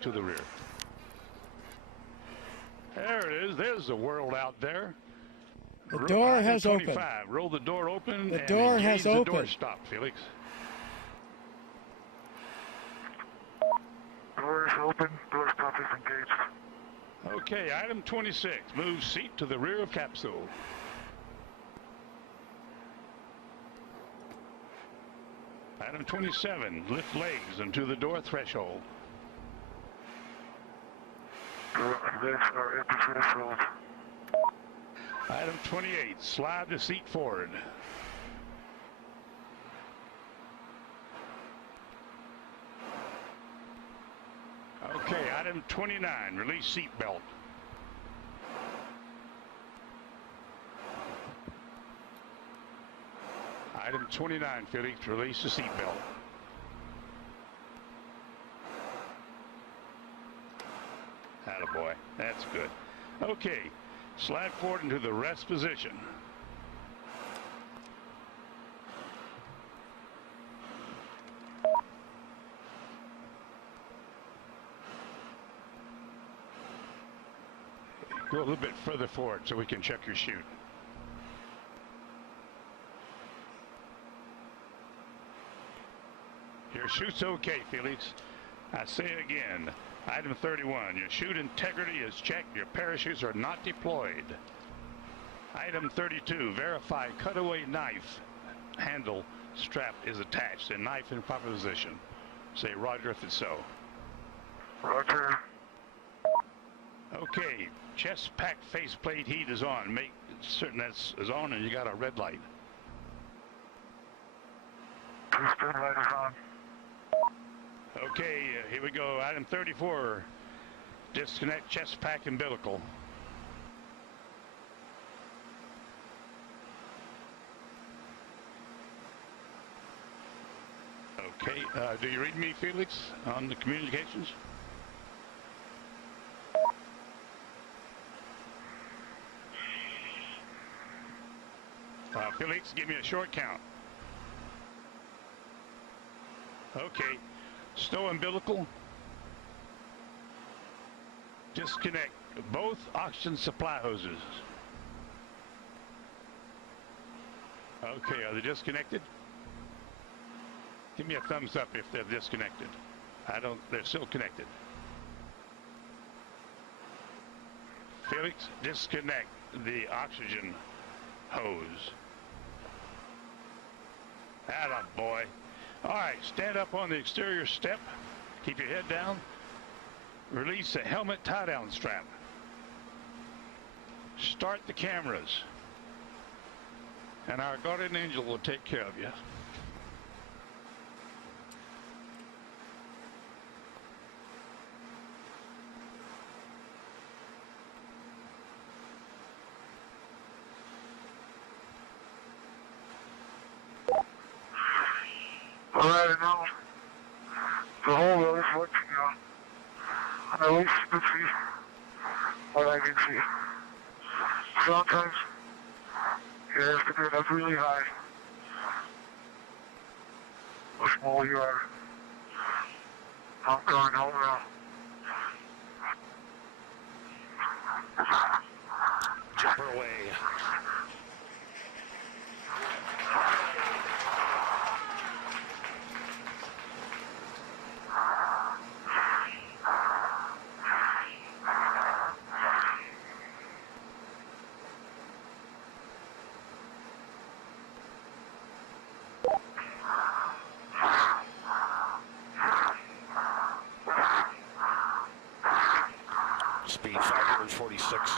to the rear. There it is. There's the world out there. The door has opened. Roll the door open. The door has opened. The door stop, Felix. Door is open. Door stop is engaged. Okay, item 26. Move seat to the rear of capsule. Item 27. Lift legs into the door threshold. Legs are at the threshold. Item 28. Slide the seat forward. Okay, item 29. Release seat belt. Item 29, Felix, release the seat belt. Attaboy, that's good. Okay, slide forward into the rest position. Go a little bit further forward so we can check your chute. Your chute's okay, Felix. I say it again. Item 31, your chute integrity is checked. Your parachutes are not deployed. Item 32, verify cutaway knife handle strap is attached and knife in proper position. Say roger if it's so. Roger. Okay, chest pack faceplate heat is on. Make certain that's on and you got a red light. Piston light is on. Okay, here we go. Item 34, disconnect chest pack umbilical. Okay, do you read me, Felix, on the communications? Felix, give me a short count. Okay. Stow umbilical. Disconnect both oxygen supply hoses. Okay, are they disconnected? Give me a thumbs up if they're disconnected. They're still connected. Felix, disconnect the oxygen hose. Attaboy. All right, stand up on the exterior step. Keep your head down. Release the helmet tie-down strap. Start the cameras. And our guardian angel will take care of you. Alright, now the whole road is working now. And at least you can see what I can see. Sometimes you have to get up really high. The smaller you are. I'm going home now. Jumper away. Speed 546.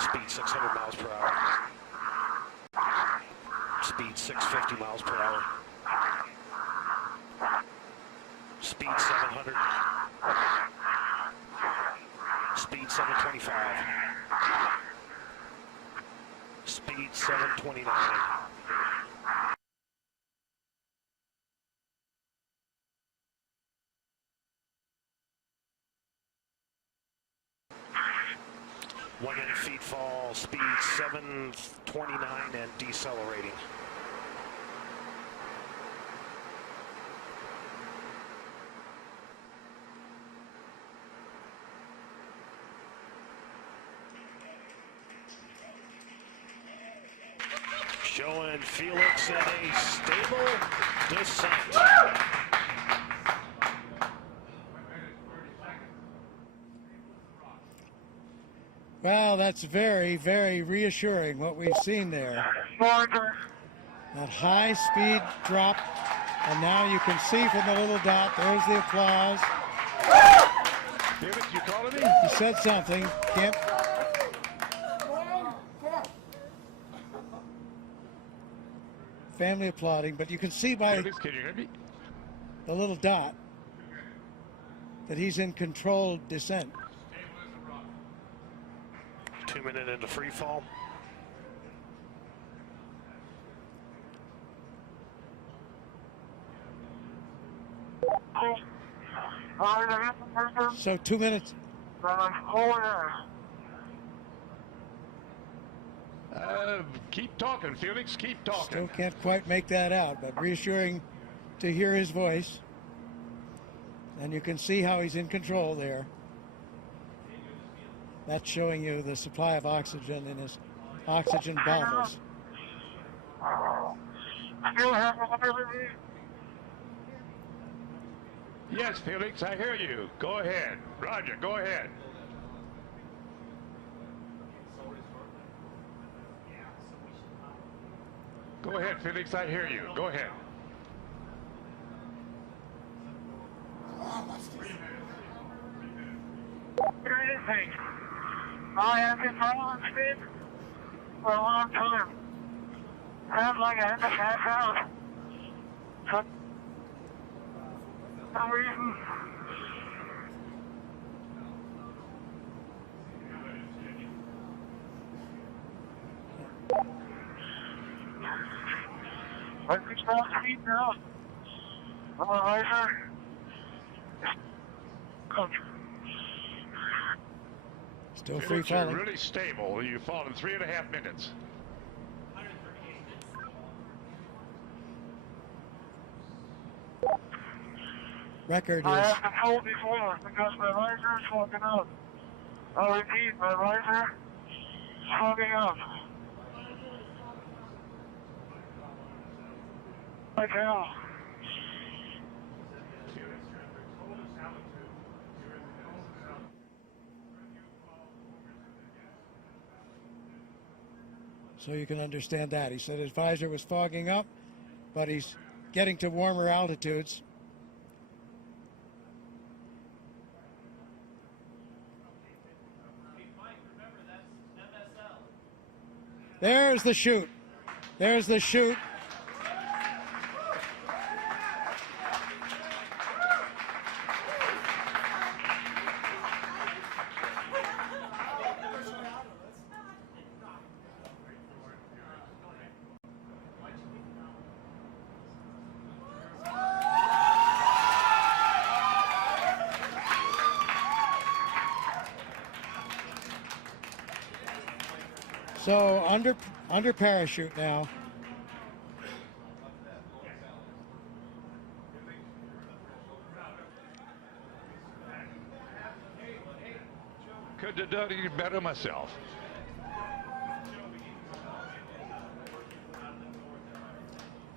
Speed 600 miles per hour. Speed 650 miles per hour. Speed 700. Speed 725. Speed 729. Feet fall, speed 729 and decelerating. showing Felix in a stable descent. Well, that's very, very reassuring what we've seen there. That high speed drop, and now you can see from the little dot, there's the applause. Felix, you calling me? He said something. Can't. Family applauding, but you can see by Felix, can you hear me? the little dot that he's in controlled descent. 2 minutes into free fall. So 2 minutes. Keep talking, Felix. Keep talking. Still can't quite make that out, but reassuring to hear his voice. And you can see how he's in control there. That's showing you the supply of oxygen in his oxygen bottles. Yes, Felix, I hear you. Go ahead. Roger, go ahead. Go ahead, Felix, I hear you. Go ahead. I have been following speed for a long time. Sounds like I had to pass out. For some reason. I can stop speed now. I'm a riser. Still free Felix, you're falling. really stable. You fall in 3.5 minutes. Record I is have been told before because my riser is fogging up. I'll repeat, my riser is fogging up. Like hell. so you can understand that. He said his visor was fogging up, but he's getting to warmer altitudes. There's the chute. There's the chute. So under parachute now. Could have done it better myself.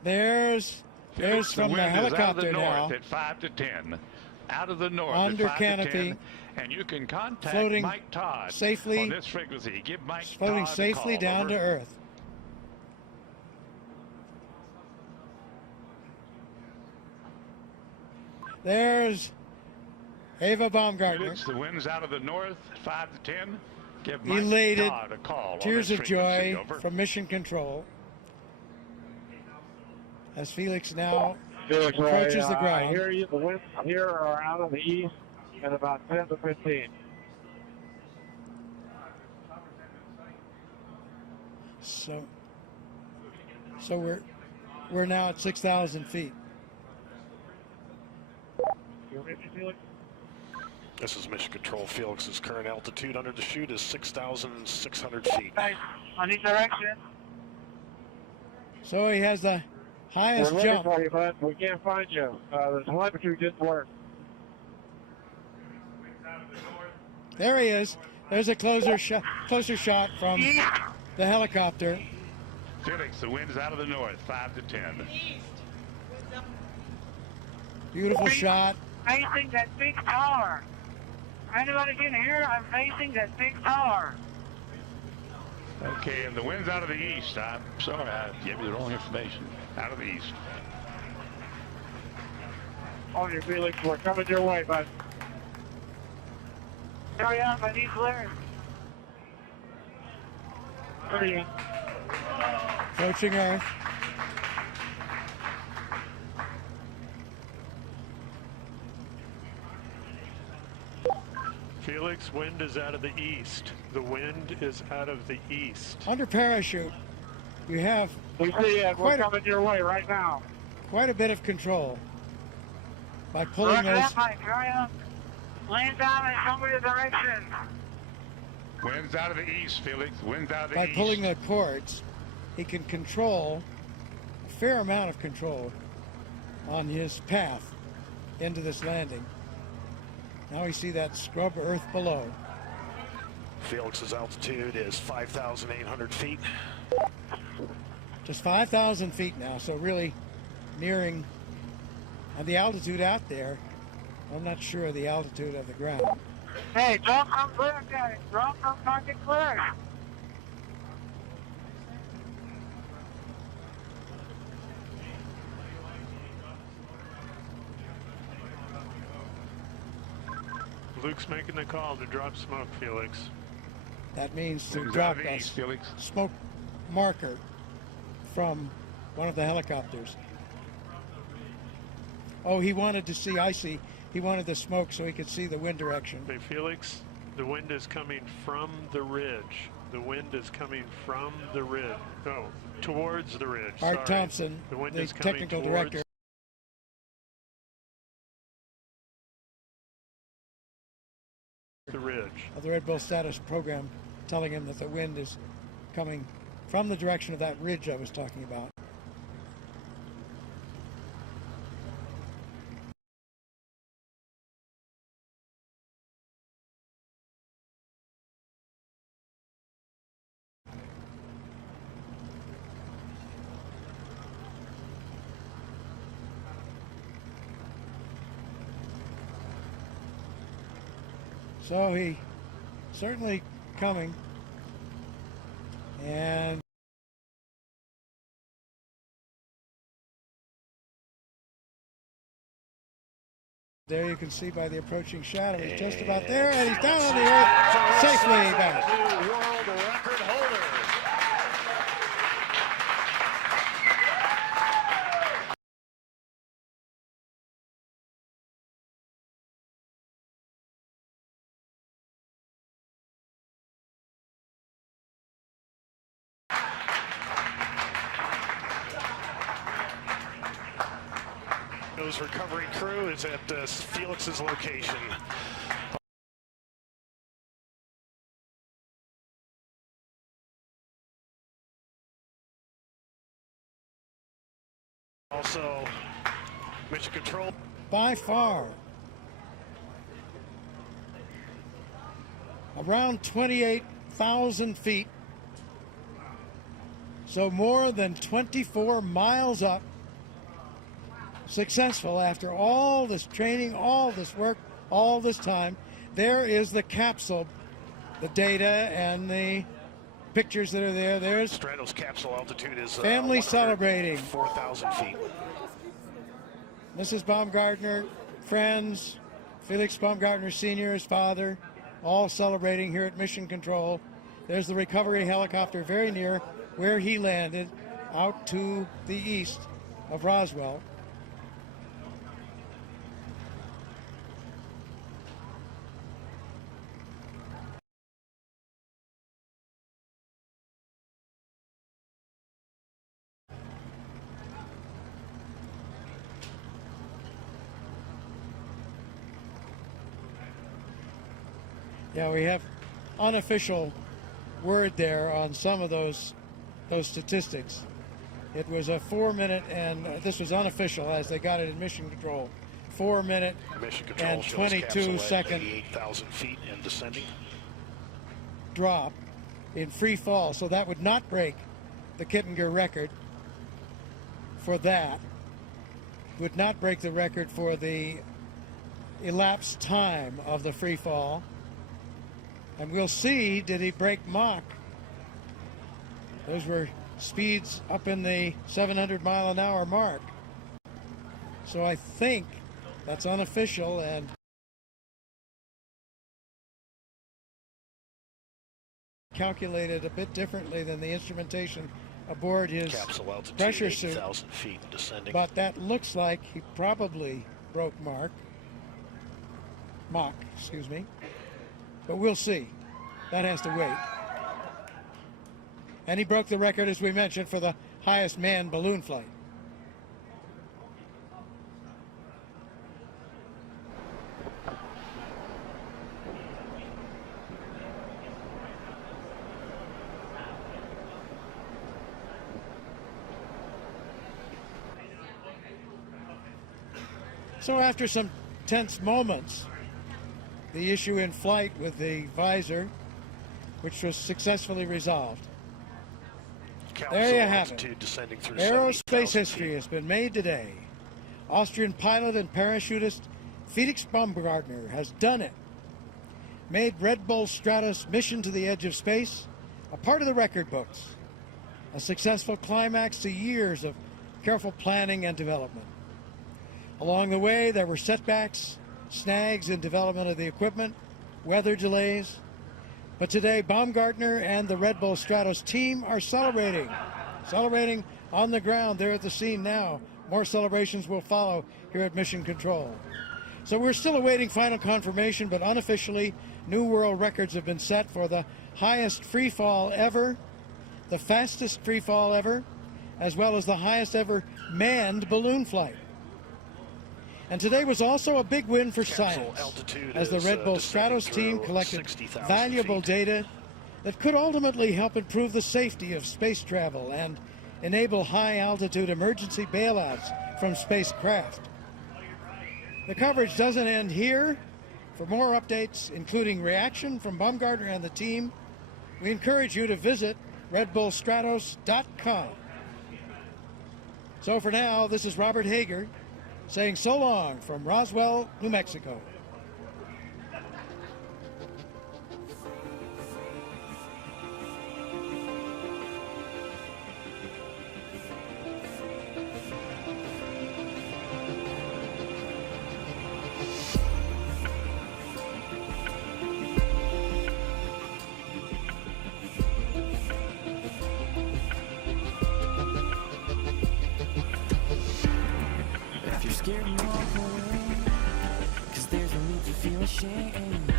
There's from the helicopter now. At 5 to 10. Out of the north Under at 5 canopy, to 10, and you can contact floating Mike Todd safely, on this frequency. Give Mike floating Todd safely a call. down Over. to Earth. There's Eva Baumgartner. Felix, the wind's out of the north, 5 to 10. Give Mike Elated, Todd a call. tears on of this joy frequency. Over. from Mission Control as Felix now Felix, approaches the I ground. hear you. The winds here are out of the east at about 10 to 15. So we're now at 6,000 feet. You ready, Felix? This is Mission Control. Felix's current altitude under the chute is 6,600 feet. Hey, I need direction. So he has the highest We're looking jump. for you, bud. We can't find you. The telemetry didn't work. There he is. There's a closer shot from the helicopter. Felix, the wind's out of the north, 5 to 10. Beautiful shot. Facing that big tower. Anybody can hear? I'm facing that big tower. Okay, and the wind's out of the east. I'm sorry, I gave you the wrong information. Out of the east. On your Felix, we're coming your way, bud. Hurry up, I need clearance. Hurry up. Approaching Earth. Felix, wind is out of the east. The wind is out of the east. Under parachute, you have We see it. We're coming your way right now. quite a bit of control by pulling Look those. up, Mike. Hurry up. Land down and show me the direction. Wind's out of the east, Felix. Wind's out of the By east. pulling the cords, he can control a fair amount of control on his path into this landing. Now we see that scrub earth below. Felix's altitude is 5,800 feet. Just 5,000 feet now, so really nearing, and the altitude out there, I'm not sure of the altitude of the ground. Hey, don't come clear, guys. Don't come target clear. Luke's making the call to drop smoke, Felix. That means to Wind's drop out of the that east, Felix. smoke marker from one of the helicopters. Oh, he wanted to see, I see. He wanted the smoke so he could see the wind direction. Hey, Felix, the wind is coming from the ridge. The wind is coming from the ridge. No, towards the ridge. Art Sorry. Thompson, The wind the is coming technical towards director the ridge. of the Red Bull Stratos program, telling him that the wind is coming from the direction of that ridge I was talking about. So he certainly coming, and there you can see by the approaching shadow, he's just about there, and he's down on the earth, safely back. New world record holder. His recovery crew is at Felix's location. Also, mission control. By far, around 28,000 feet, so more than 24 miles up, successful after all this training, all this work, all this time. There is the capsule, the data and the pictures that are there. There's Stratos capsule altitude is family celebrating. 4,000 feet. Mrs. Baumgartner, friends, Felix Baumgartner Sr., his father, all celebrating here at Mission Control. There's the recovery helicopter very near where he landed, out to the east of Roswell. Yeah, we have unofficial word there on some of those statistics. It was a 4 minute, and this was unofficial as they got it in Mission Control. 4 minute Mission control and shows 22 capsule at second 88,000 feet and descending. drop in free fall, so that would not break the Kittinger record for that. Would not break the record for the elapsed time of the free fall. And we'll see, did he break Mach? Those were speeds up in the 700-mile-an-hour mark. So I think that's unofficial and calculated a bit differently than the instrumentation aboard his capsule altitude, pressure suit. 80,000 feet descending. But that looks like he probably broke Mach, excuse me. But we'll see. That has to wait. And he broke the record, as we mentioned, for the highest manned balloon flight. So after some tense moments, the issue in flight with the visor, which was successfully resolved. There you have it. Aerospace history has been made today. Austrian pilot and parachutist Felix Baumgartner has done it. Made Red Bull Stratos mission to the edge of space a part of the record books. A successful climax to years of careful planning and development. Along the way, there were setbacks, snags in development of the equipment, weather delays. But today, Baumgartner and the Red Bull Stratos team are celebrating on the ground. They're at the scene now. More celebrations will follow here at Mission Control. So we're still awaiting final confirmation, but unofficially, new world records have been set for the highest free fall ever, the fastest free fall ever, as well as the highest ever manned balloon flight. And today was also a big win for science, as the Red Bull Stratos team collected valuable data that could ultimately help improve the safety of space travel and enable high-altitude emergency bailouts from spacecraft. The coverage doesn't end here. For more updates, including reaction from Baumgartner and the team, we encourage you to visit redbullstratos.com. So for now, this is Robert Hager, saying so long from Roswell, New Mexico. Scared and walk away, 'cause there's no need to feel ashamed.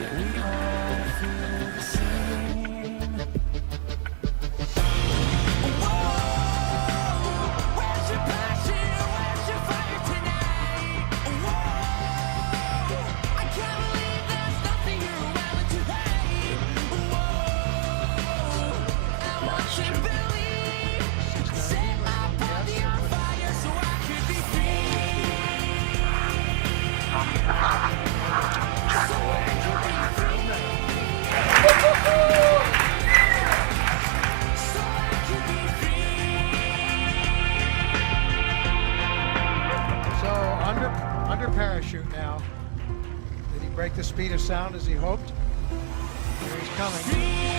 Yeah, we all feel the same. Whoa, where's your passion? Where's your fire tonight? Whoa, I can't believe there's nothing you're willing to hate. Whoa, I want you to believe. Set my body on fire so I could be free. So under parachute now. Did he break the speed of sound as he hoped? Here he's coming.